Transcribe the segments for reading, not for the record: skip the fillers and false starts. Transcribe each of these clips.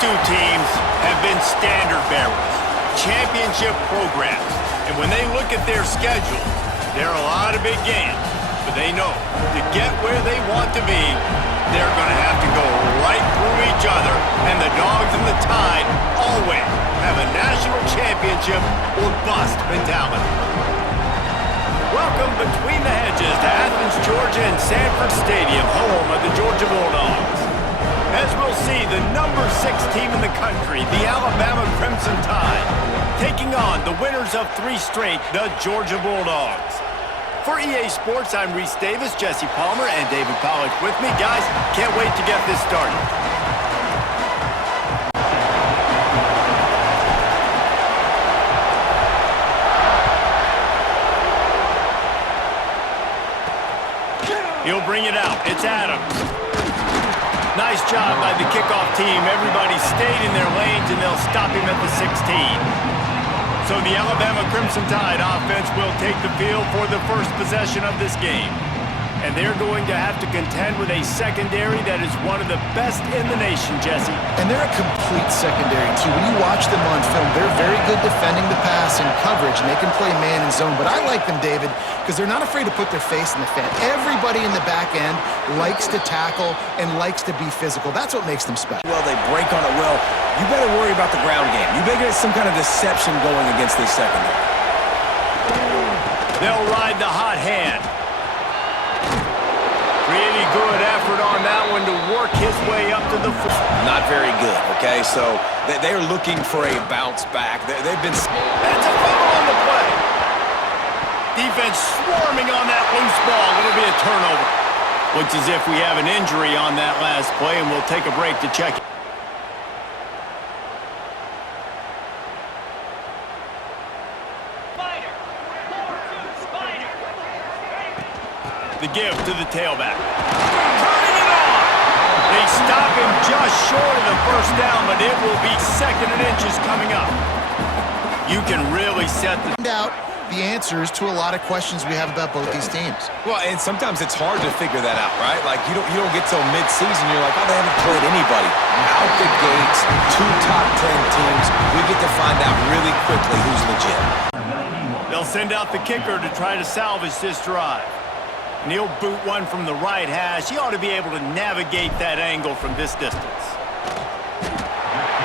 two teams have been standard bearers, championship programs. And when they look at their schedules, there are a lot of big games. But they know to get where they want to be, they're going to have to go right through each other. And the Dogs and the Tide always have a national championship or bust mentality. Welcome between the hedges to Athens, Georgia and Sanford Stadium, home of the Georgia Bulldogs. As we'll see, the number 6 team in the country, the Alabama Crimson Tide, taking on the winners of 3 straight, the Georgia Bulldogs. For EA Sports, I'm Reese Davis, Jesse Palmer, and David Pollack with me. Guys, can't wait to get this started. He'll bring it out. It's Adams. Nice job by the kickoff team. Everybody stayed in their lanes, and they'll stop him at the 16. So the Alabama Crimson Tide offense will take the field for the first possession of this game. And they're going to have to contend with a secondary that is one of the best in the nation, Jesse. And they're a complete secondary, too. When you watch them on film, they're very good defending the pass and coverage, and they can play man and zone. But I like them, David, because they're not afraid to put their face in the fan. Everybody in the back end likes to tackle and likes to be physical. That's what makes them special. Well, they break on it well. You better worry about the ground game. You better get some kind of deception going against this secondary. They'll ride the hot hand. Pretty good effort on that one to work his way up to the foot. Not very good, okay? So they're looking for a bounce back. They've been... That's a fumble on the play. Defense swarming on that loose ball. It'll be a turnover. Looks as if we have an injury on that last play, and we'll take a break to check it. The give to the tailback. Turning it on! They stop him just short of the first down, but it will be 2nd and inches coming up. You can really set the answers to a lot of questions we have about both these teams. Well, and sometimes it's hard to figure that out, right? Like, you don't get till mid-season, you're like, oh, they haven't played anybody. Out the gates, 2 top 10 teams, we get to find out really quickly who's legit. They'll send out the kicker to try to salvage this drive. And he'll boot one from the right hash. He ought to be able to navigate that angle from this distance.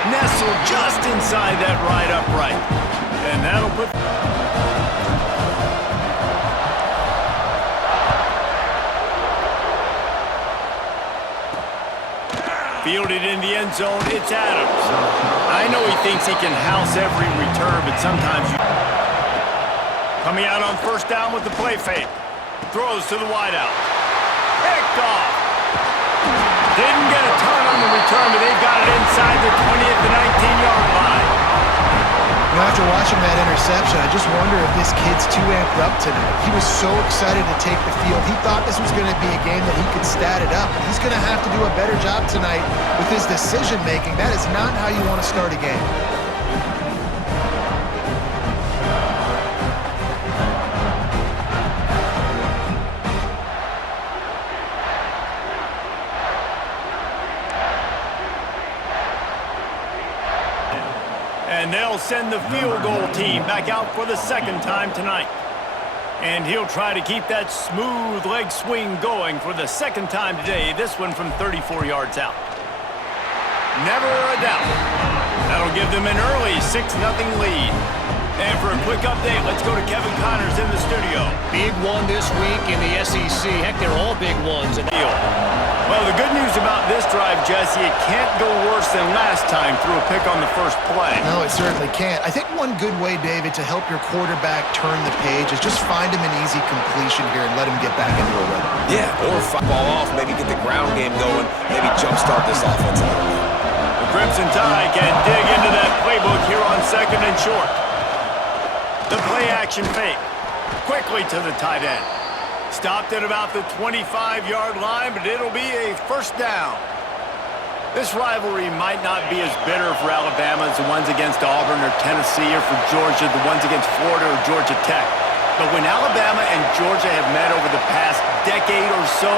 Nestled just inside that right upright. And that'll put... Fielded in the end zone, it's Adams. I know he thinks he can house every return, but sometimes you... Coming out on first down with the play fake. Throws to the wideout. Picked off. Didn't get a ton on the return, but they've got it inside the 20 at the 19-yard line. You know, after watching that interception, I just wonder if this kid's too amped up tonight. He was so excited to take the field. He thought this was going to be a game that he could stat it up. He's going to have to do a better job tonight with his decision-making. That is not how you want to start a game. And they'll send the field goal team back out for the 2nd time tonight. And he'll try to keep that smooth leg swing going for the 2nd time today, this one from 34 yards out. Never a doubt. That'll give them an early 6-0 lead. And for a quick update, let's go to Kevin Connors in the studio. Big one this week in the SEC. Heck, they're all big ones. Well, the good news about this drive, Jesse, it can't go worse than last time through a pick on the first play. No, it certainly can't. I think one good way, David, to help your quarterback turn the page is just find him an easy completion here and let him get back into a rhythm. Yeah, or ball off, maybe get the ground game going, maybe jumpstart this offense a little bit. The Crimson Tide can dig into that playbook here on 2nd and short. The play-action fake. Quickly to the tight end. Stopped at about the 25-yard line, but it'll be a first down. This rivalry might not be as bitter for Alabama as the ones against Auburn or Tennessee, or for Georgia, the ones against Florida or Georgia Tech. But when Alabama and Georgia have met over the past decade or so,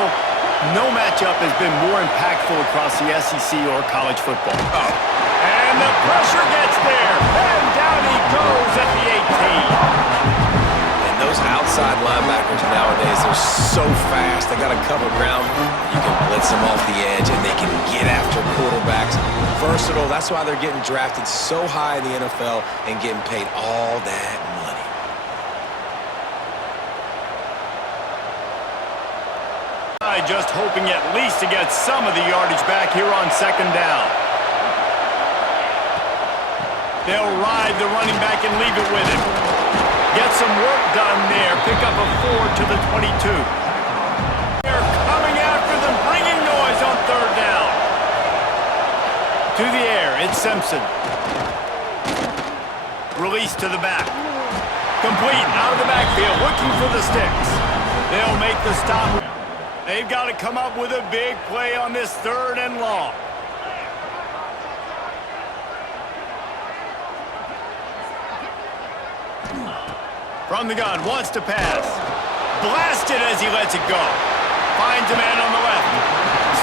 No matchup has been more impactful across the SEC or college football. And the pressure gets there. And down he goes at the 18. And those outside linebackers nowadays, they're so fast. They got to cover ground. You can blitz them off the edge, and they can get after quarterbacks. Versatile. That's why they're getting drafted so high in the NFL and getting paid all that money. Just hoping at least to get some of the yardage back here on second down. They'll ride the running back and leave it with him. Get some work done there. Pick up a 4 to the 22. They're coming after them, bringing noise on third down. To the air, it's Simpson. Release to the back. Complete out of the backfield, looking for the sticks. They'll make the stop. They've got to come up with a big play on this third and long. From the gun, wants to pass. Blasted as he lets it go. Finds a man on the left.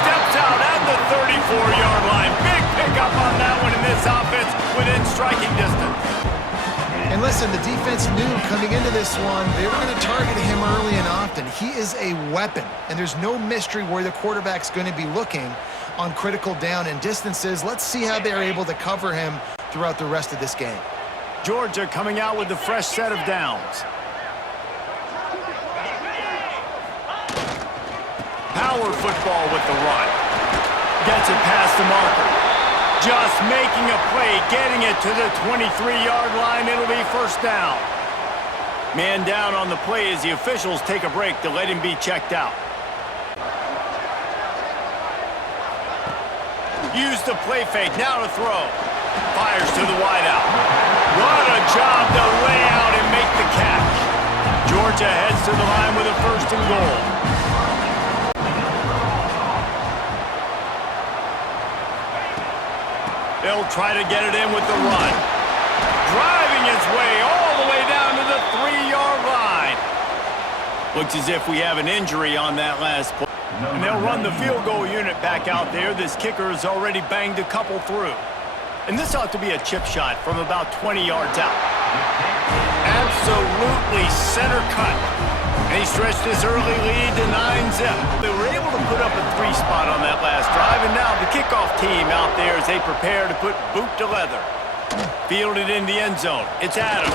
Steps out at the 34-yard line. Big pickup on that one in this offense within striking distance. And listen, the defense knew coming into this one, they were going to target him early and often. He is a weapon, and there's no mystery where the quarterback's going to be looking on critical down and distances. Let's see how they're able to cover him throughout the rest of this game. Georgia coming out with a fresh set of downs. Power football with the run. Gets it past the marker. Just making a play, getting it to the 23-yard line. It'll be first down. Man down on the play as the officials take a break to let him be checked out. Use the play fake, now to throw. Fires to the wideout. What a job to lay out and make the catch. Georgia heads to the line with a first and goal. They'll try to get it in with the run. Driving its way all the way down to the 3-yard line. Looks as if we have an injury on that last play. And they'll run the field goal unit back out there. This kicker has already banged a couple through. And this ought to be a chip shot from about 20 yards out. Absolutely center cut. And he stretched his early lead to 9-zip. They were able to put up a 3 spot on that last drive, and now the kickoff team out there as they prepare to put boot to leather. Fielded in the end zone. It's Adams.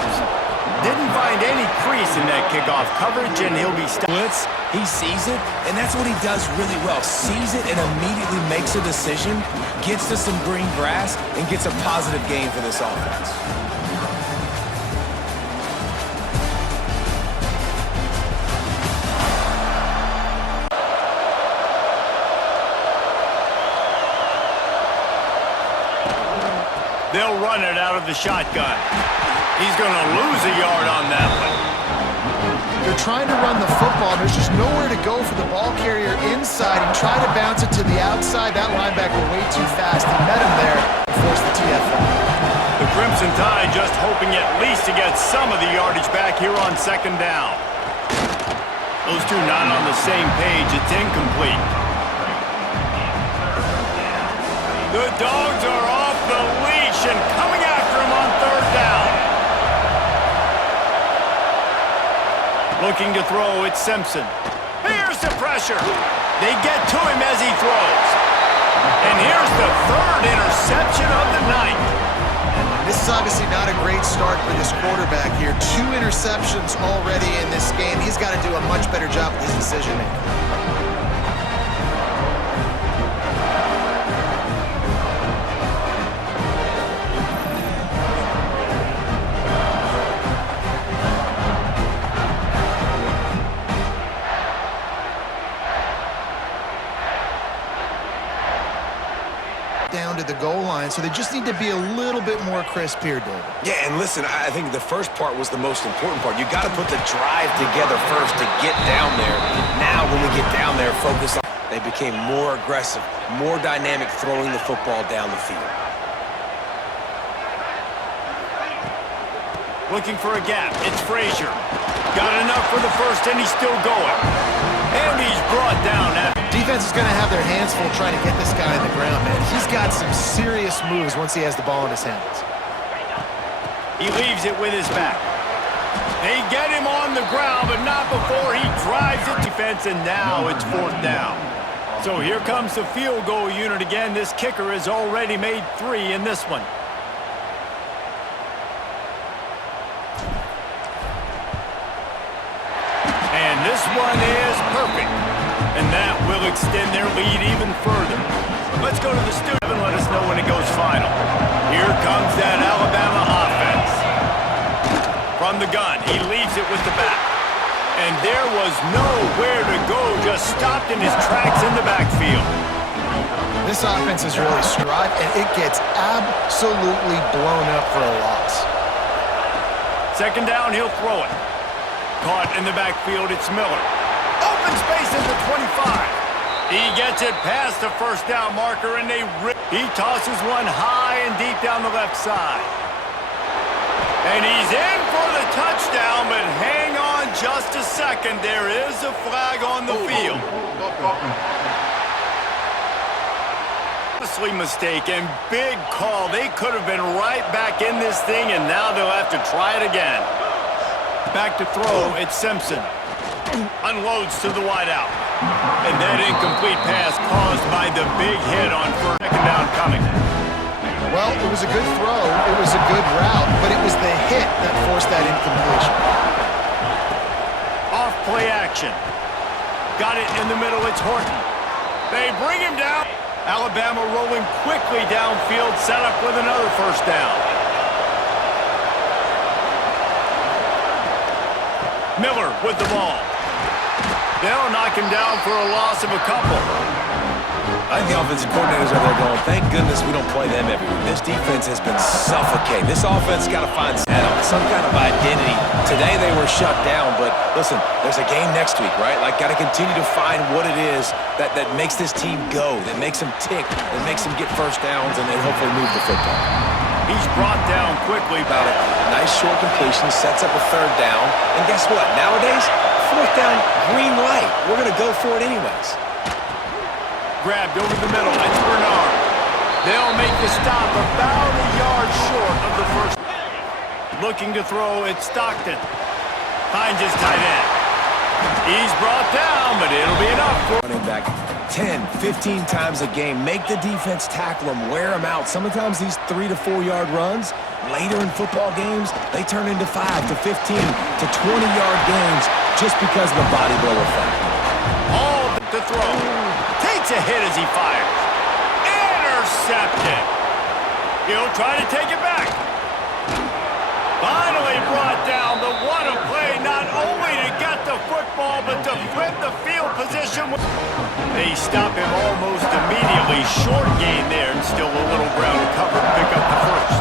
Didn't find any crease in that kickoff coverage, and he'll be stopped. Blitz, he sees it, and that's what he does really well. Sees it and immediately makes a decision, gets to some green grass, and gets a positive gain for this offense. They'll run it out of the shotgun. He's going to lose a yard on that one. They're trying to run the football. There's just nowhere to go for the ball carrier inside. He tried to bounce it to the outside. That linebacker way too fast. He met him there and forced the TFL. The Crimson Tide just hoping at least to get some of the yardage back here on second down. Those two not on the same page. It's incomplete. The Dogs are off the leash and coming after him on third down. Looking to throw, it's Simpson. Here's the pressure. They get to him as he throws. And here's the third interception of the night. This is obviously not a great start for this quarterback here. 2 interceptions already in this game. He's got to do a much better job with his decision-making. Down to the goal line, so they just need to be a little bit more crisp here, David. Yeah, and listen, I think the first part was the most important part. You got to put the drive together first to get down there. Now, when we get down there, focus on. They became more aggressive, more dynamic, throwing the football down the field. Looking for a gap. It's Frazier. Got enough for the first, and he's still going. And he's brought down. defense is going to have their hands full trying to get this guy on the ground, man. He's got some serious moves once he has the ball in his hands. He leaves it with his back. They get him on the ground, but not before he drives it defense, and now it's 4th down. So here comes the field goal unit again. This kicker has already made 3 in this one. And this one is perfect. And that will extend their lead even further. Let's go to the studio and let us know when it goes final. Here comes that Alabama offense. From the gun, he leaves it with the back. And there was nowhere to go, just stopped in his tracks in the backfield. This offense is really strived, and it gets absolutely blown up for a loss. 2nd down, he'll throw it. Caught in the backfield, it's Miller. Open space at the 25. He gets it past the 1st down marker, and he tosses one high and deep down the left side. And he's in for the touchdown, but hang on just a second. There is a flag on the field. Honestly, mistake and big call. They could have been right back in this thing, and now they'll have to try it again. Back to throw, it's Simpson. Unloads to the wideout. And that incomplete pass caused by the big hit on 1st down coming. Well, it was a good throw, it was a good route, but it was the hit that forced that incompletion. Off play action. Got it in the middle, it's Horton. They bring him down. Alabama rolling quickly downfield, set up with another 1st down. Miller with the ball. They'll knock him down for a loss of a couple. I think the offensive coordinators are there going, thank goodness we don't play them every week. This defense has been suffocating. This offense got to find some kind of identity. Today they were shut down, but listen, there's a game next week, right? Like, got to continue to find what it is that makes this team go, that makes them tick, that makes them get 1st downs, and then hopefully move the football. He's brought down quickly. About a nice short completion, sets up a 3rd down, and guess what? Nowadays, 4th down, green light. We're going to go for it anyways. Grabbed over the middle, it's Bernard. They'll make the stop about a yard short of the 1st. Looking to throw, it's Stockton. Finds his tight end. He's brought down, but it'll be enough for running back 10, 15 times a game. Make the defense tackle them, wear them out. Sometimes these 3 to 4 yard runs, later in football games, they turn into 5 to 15 to 20 yard games just because of the body blow effect. all to throw. Takes a hit as he fires. Intercepted. He'll try to take it back. Finally brought down. The what a play, not only to get the football, but to flip the field position. They stop him almost immediately. Short gain there, and still a little ground to cover to pick up the 1st.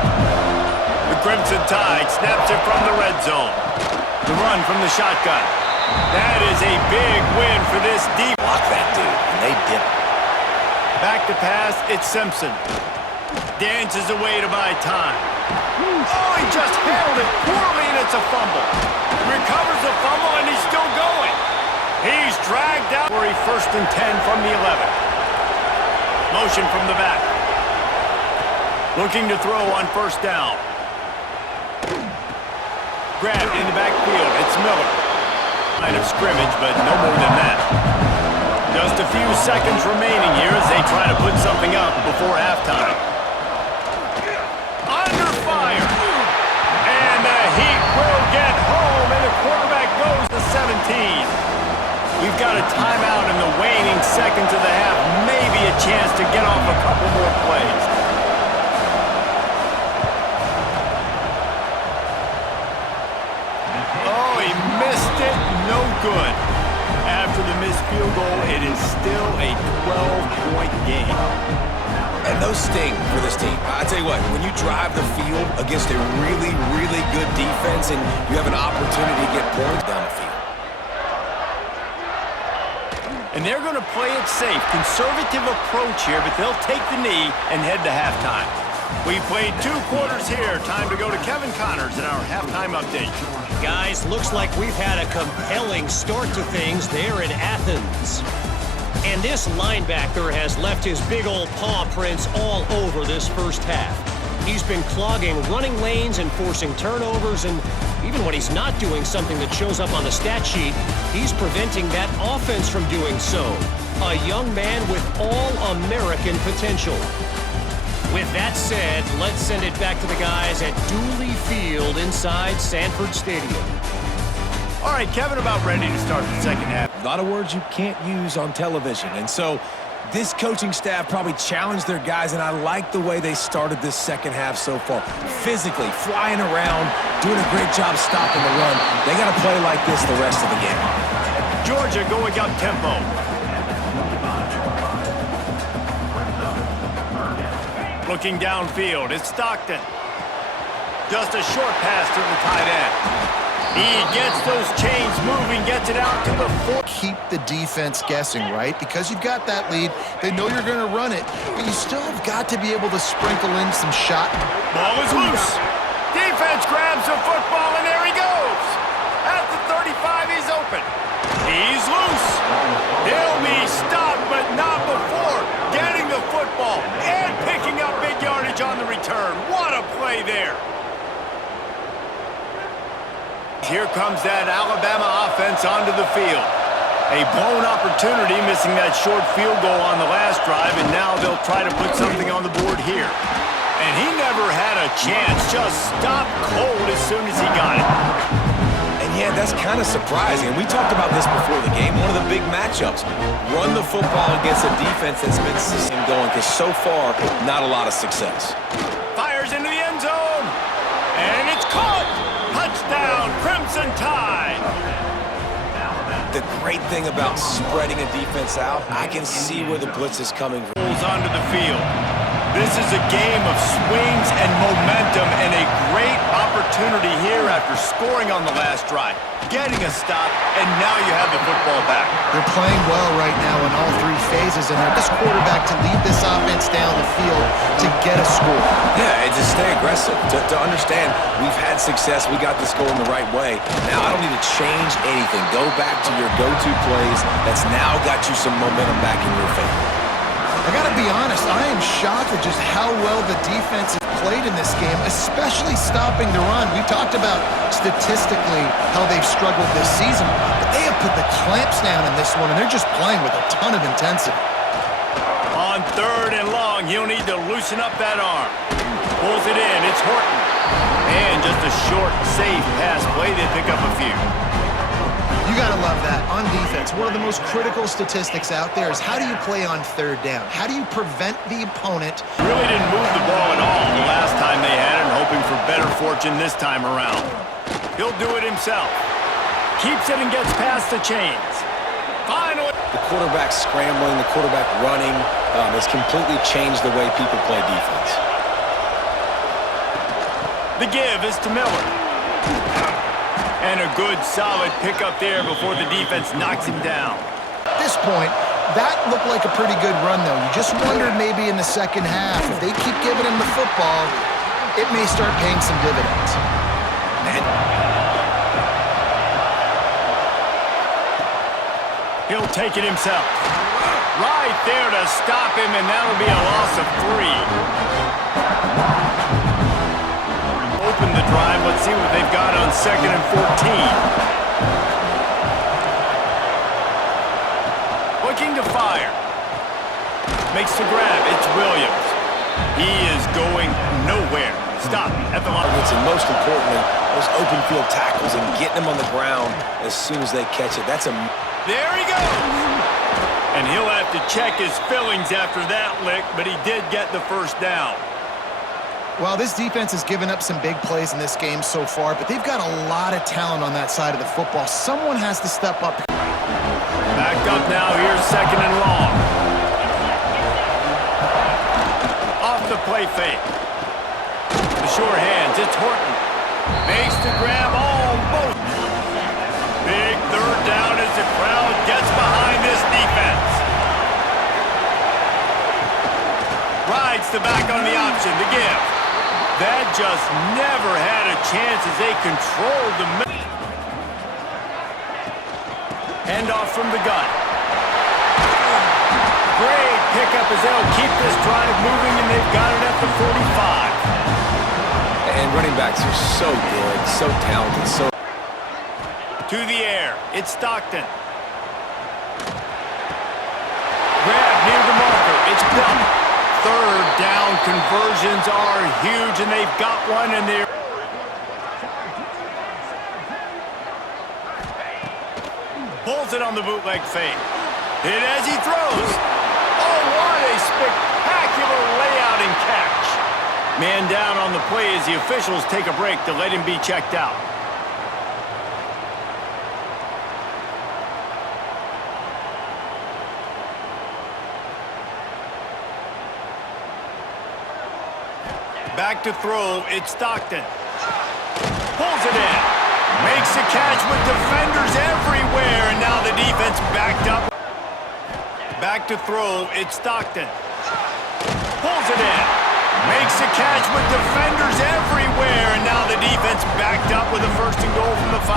The Crimson Tide snaps it from the red zone. The run from the shotgun. That is a big win for this deep. Block that dude, and they did it. Back to pass, it's Simpson. Dances away to buy time. Oh, he just handled it poorly, and it's a fumble. Recovers the fumble, and he's still going. He's dragged out for a 1st and 10 from the 11. Motion from the back. Looking to throw on 1st down. Grabbed in the backfield, it's Miller. Line of scrimmage, but no more than that. Just a few seconds remaining here as they try to put something up before halftime. Under fire. And the Heat will get home, and the quarterback goes to 17. We've got a timeout in the waning seconds of the half. Maybe a chance to get off a couple more plays. Oh, he missed it. No good. After the missed field goal, it is still a 12-point game. And those sting for this team. I tell you what, when you drive the field against a really, really good defense and you have an opportunity to get points down the field. And they're going to play it safe. Conservative approach here, but they'll take the knee and head to halftime. We played 2 quarters here. Time to go to Kevin Connors in our halftime update. Guys, looks like we've had a compelling start to things there in Athens. And this linebacker has left his big old paw prints all over this first half. He's been clogging running lanes and forcing turnovers, and even when he's not doing something that shows up on the stat sheet, he's preventing that offense from doing so. A young man with all-American potential. With that said, let's send it back to the guys at Dooley Field inside Sanford Stadium. All right, Kevin, about ready to start the second half. A lot of words you can't use on television, and so this coaching staff probably challenged their guys, and I like the way they started this second half so far. Physically, flying around, doing a great job stopping the run. They got to play like this the rest of the game. Georgia going up tempo. Looking downfield, it's Stockton. Just a short pass to the tight end. He gets those chains moving, gets it out to the 4. Keep the defense guessing, right? Because you've got that lead. They know you're going to run it, but you still have got to be able to sprinkle in some shot. Ball is loose. Defense grabs the football, and there he goes. At the 35, he's open. He's loose. He'll be stopped, but not before getting the football and picking up big yardage on the return. What a play there. Here comes that Alabama offense onto the field. A blown opportunity, missing that short field goal on the last drive, and now they'll try to put something on the board here. And he never had a chance, just stopped cold as soon as he got it. And yeah, that's kind of surprising. We talked about this before the game, one of the big matchups. Run the football against a defense that's been going, because so far, not a lot of success. Fires into the end zone, and it's caught. Touchdown, Crimson Tide. The great thing about spreading a defense out, I can see where the blitz is coming from. Pulls onto the field. This is a game of swings and momentum, and a great opportunity here after scoring on the last drive, getting a stop, and now you have the football back. They're playing well right now in all three phases, and they're this quarterback to lead this offense down the field to get a score. Yeah, and to stay aggressive, to understand we've had success, we got this going the right way. Now I don't need to change anything. Go back to your go-to plays. That's now got you some momentum back in your favor. I gotta be honest, I am shocked at just how well the defense has played in this game, especially stopping the run. We've talked about statistically how they've struggled this season, but they have put the clamps down in this one, and they're just playing with a ton of intensity. On 3rd and long, he'll need to loosen up that arm. Pulls it in, it's Horton. And just a short, safe pass play, they pick up a few. You gotta love that. On defense, one of the most critical statistics out there is how do you play on 3rd down? How do you prevent the opponent? Really didn't move the ball at all the last time they had it, hoping for better fortune this time around. He'll do it himself. Keeps it and gets past the chains. Finally. The quarterback scrambling, the quarterback running has completely changed the way people play defense. The give is to Miller. And a good, solid pickup there before the defense knocks him down. At this point, that looked like a pretty good run, though. You just wondered maybe in the second half, if they keep giving him the football, it may start paying some dividends. He'll take it himself. Right there to stop him, and that'll be a loss of 3. Open the drive. Let's see what they've got on 2nd and 14. Looking to fire. Makes the grab. It's Williams. He is going nowhere. Stop at the line. And most importantly, those open field tackles and getting them on the ground as soon as they catch it. That's a... There he goes. And he'll have to check his fillings after that lick, but he did get the first down. Well, this defense has given up some big plays in this game so far, but they've got a lot of talent on that side of the football. Someone has to step up. Backed up now, here's 2nd and long. Off the play fake. The short hands, it's Horton. Makes the grab almost. Big 3rd down as the crowd gets behind this defense. Rides the back on the option, the give. That just never had a chance as they controlled the middle. Handoff from the gun. as they'll keep this drive moving, and they've got it at the 45. And running backs are so good, so talented, so... To the air, it's Stockton. Grab near the marker, it's Bell. Third down conversions are huge, and they've got one, and they're... Pulls it on the bootleg fake. Hit as he throws. Oh, what a spectacular layout and catch. Man down on the play as the officials take a break to let him be checked out. Back to throw, it's Stockton. Pulls it in. Makes a catch with defenders everywhere, and now the defense backed up. Back to throw, it's Stockton. Pulls it in. Makes a catch with defenders everywhere, and now the defense backed up with a first and goal from the 5.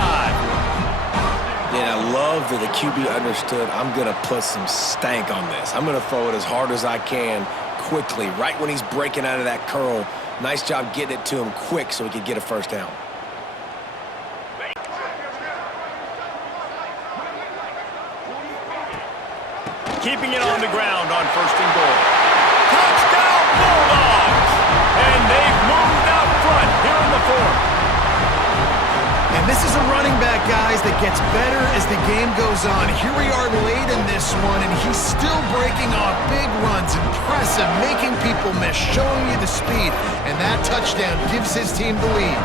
Yeah, I love that the QB understood I'm going to put some stank on this. I'm going to throw it as hard as I can quickly, right when he's breaking out of that curl. Nice job getting it to him quick so he could get a first down. Keeping it on the ground on first and goal. Touchdown Bulldogs! And they've moved out front here in the 4th. And this is a running back, guys, that gets better as the game goes on. Here we are late in this one, and he's still breaking off big runs, impressive, making people miss, showing you the speed. And that touchdown gives his team the lead.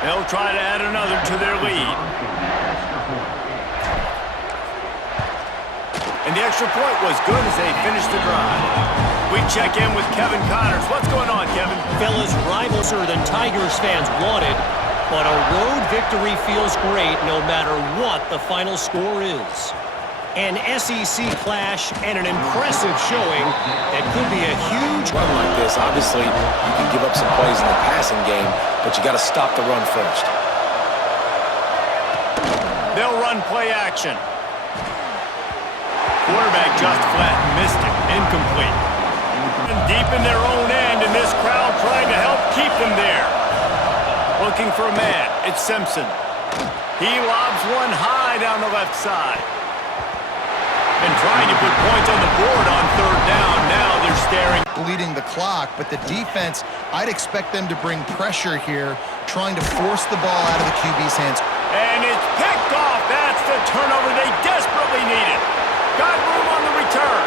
They'll try to add another to their lead. And the extra point was good as they finished the drive. We check in with Kevin Connors. What's going on, Kevin? Fellas, rivals are than Tigers fans wanted, but a road victory feels great no matter what the final score is. An SEC clash and an impressive showing that could be a huge Run like this, obviously, you can give up some plays in the passing game, but you got to stop the run first. They'll run play action. Quarterback just flat missed it. Incomplete. And deep in their own end, and this crowd trying to help keep them there. Looking for a man. It's Simpson. He lobs one high down the left side. And trying to put points on the board on third down. Now they're staring. Bleeding the clock, but the defense, I'd expect them to bring pressure here, trying to force the ball out of the QB's hands. And it's picked off. That's the turnover they desperately needed. Got room on the return.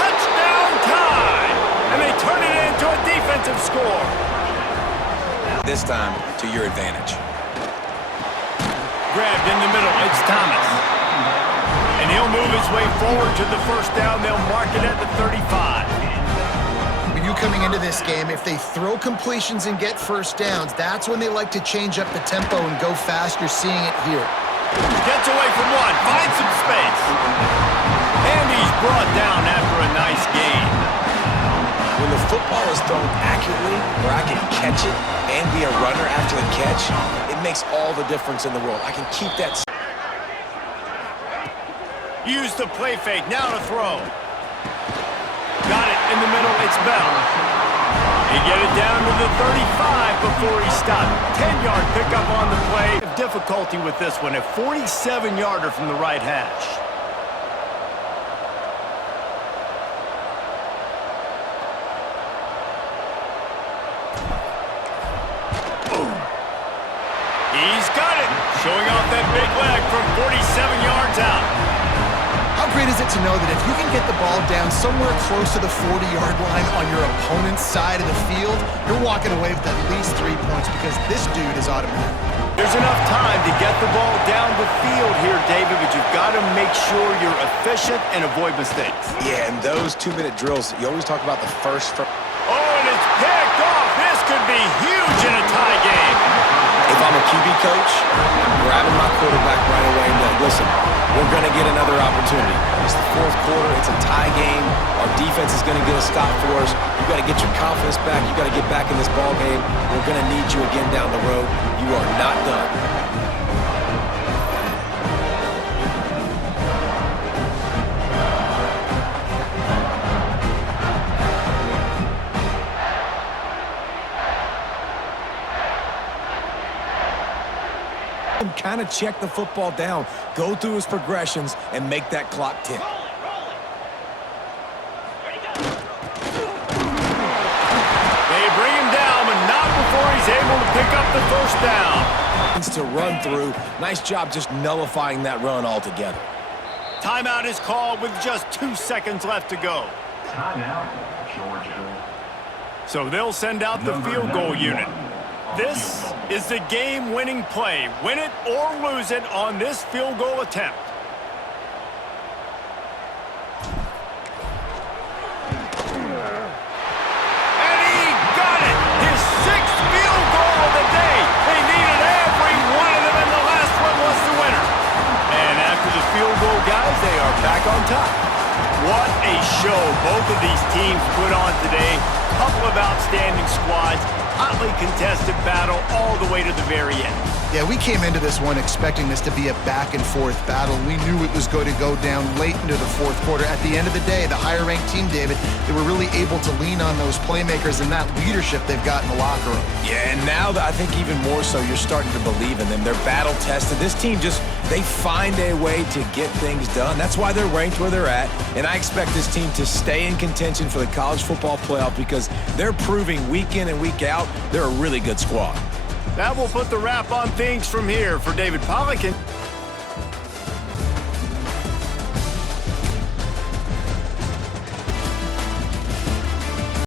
Touchdown time! And they turn it into a defensive score. This time, to your advantage. Grabbed in the middle. It's Thomas. And he'll move his way forward to the first down. They'll mark it at the 35. When you coming into this game, if they throw completions and get first downs, that's when they like to change up the tempo and go fast. You're seeing it here. Gets away from one. Finds some space. And he's brought down after a nice gain. When the football is thrown accurately, where I can catch it and be a runner after the catch, it makes all the difference in the world. I can keep that... Use the play fake. Now to throw. Got it in the middle. It's Bell. He get it down to the 35 before he stopped. 10-yard pickup on the play. Difficulty with this one. A 47-yarder from the right hash. He's got it. Showing off that big leg from 47 yards out. How great is it to know that if you can get the ball down somewhere close to the 40-yard line on your opponent's side of the field, you're walking away with at least 3 points because this dude is automatic. There's enough time to get the ball down the field here, David, but you've got to make sure you're efficient and avoid mistakes. Yeah, and those 2-minute drills, you always talk about the first... Oh, and it's picked off. This could be huge in a tie game. If I'm a QB coach, I'm grabbing my quarterback right away and like, listen, we're going to get another opportunity. It's the fourth quarter. It's a tie game. Our defense is going to get a stop for us. You got to get your confidence back. You got to get back in this ball game. We're going to need you again down the road. You are not done. Kind of check the football down, go through his progressions, and make that clock tick. They bring him down, but not before he's able to pick up the first down. To run through. Nice job just nullifying that run altogether. Timeout is called with just 2 seconds left to go. Timeout, Georgia. So they'll send out the field goal unit. This is the game-winning play. Win it or lose it on this field goal attempt. And he got it! His 6th field goal of the day. They needed every one of them, and the last one was the winner. And after the field goal, guys, they are back on top. What a show both of these teams put on today. Couple of outstanding squads. Hotly contested battle all the way to the very end. Yeah, we came into this one expecting this to be a back-and-forth battle. We knew it was going to go down late into the fourth quarter. At the end of the day, the higher-ranked team, David, they were really able to lean on those playmakers and that leadership they've got in the locker room. Yeah, and now I think even more so, you're starting to believe in them. They're battle-tested. This team they find a way to get things done. That's why they're ranked where they're at, and I expect this team to stay in contention for the college football playoff because they're proving week in and week out they're a really good squad. That will put the wrap on things from here. For David Pollock and